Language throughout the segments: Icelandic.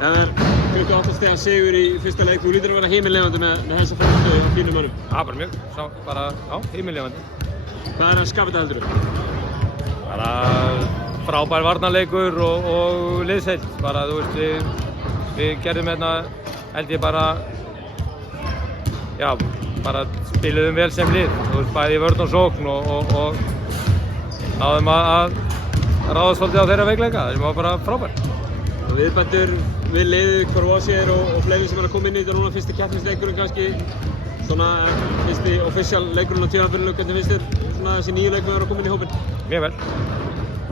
Það er 28 stiga sigur í fyrsta leik. Þú lítur að vera himinlifandi með þessa framstöðu á þínum mönnum. Já, bara mjög. Himinlifandi. Hvað er að skapa þetta heldurðu? Bara frábær varnarleikur og liðsheild. Bara, þú veist, við gerðum hérna, held ég bara, já, bara spiluðum vel sem lið. Þú veist, bæði í vörn og sókn og náðum að ráða svolítið á þeirra veikleika. Það var bara frábær. Og viðbættur við liðið Kroatíu og fleiri sem er að koma inn í þetta núna, fyrsti keppnisleikurinn kannski, svona fyrsti official leikurinn á tímabilinu, hvernig finnst þér svona þessi nýju leikmenn að koma inn í hópinn? Mjög vel,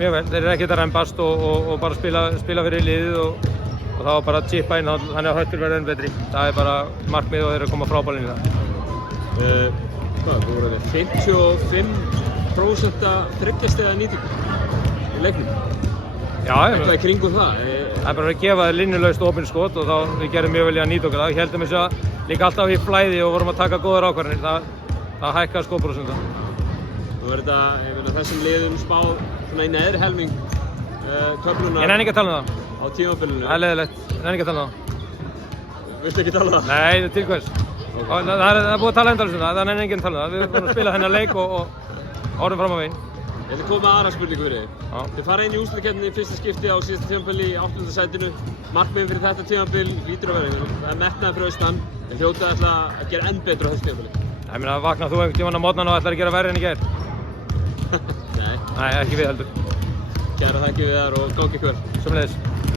mjög vel. Þeir eru ekkert að rembast og bara spila fyrir liðið og það var bara að chippa inn, þannig að Höttur verður enn betri. Það er bara markmið og þeir eru að koma frábærlega inn í það. Hvað voru þetta? 55% þriggjastiga nýtingu í leiknum? Já, eitthvað í kringum það? Það er bara að gefa þér linnulaust opinn skot og þá við gerum mjög vel í að nýta okkur það. Við heldum þess að líka alltaf í flæði og vorum að taka góðar ákvarðanir. Það hækkaði skotprósenta. Nú er þetta, ég meina, þessum liðum spáð svona í neðri helming töflunar. Ég nenni ekki að tala um það. Á tímabilinu. Það er leiðilegt. Ég nenni ekki að tala um það. Viltu ekki tala um það? Nei, til hvers. Okay. Það er búið að tala endalaust um það. Það nenni enginn að tala um það. Við erum búin að spila þennan leik og horfum fram á veginn. Ég ætla að koma með aðra spurningu fyrir þig. Þið fara inn í úrslitakeppni í fyrsta skipti á síðasta tímabili í 8. sætinu. Markmiðin fyrir þetta tímabil lítur að vera. Það er metnaður fyrir austan, en hljótið ætla að gera enn betur á þessu tímabili. Ég meina, vaknað þú einhvern tímann á morgnan og ætlar að gera verri en í gær? Nei. Nei, ekki við heldur. Kærar þakkir við þar og gangi ykkur vel. Sömuleiðis.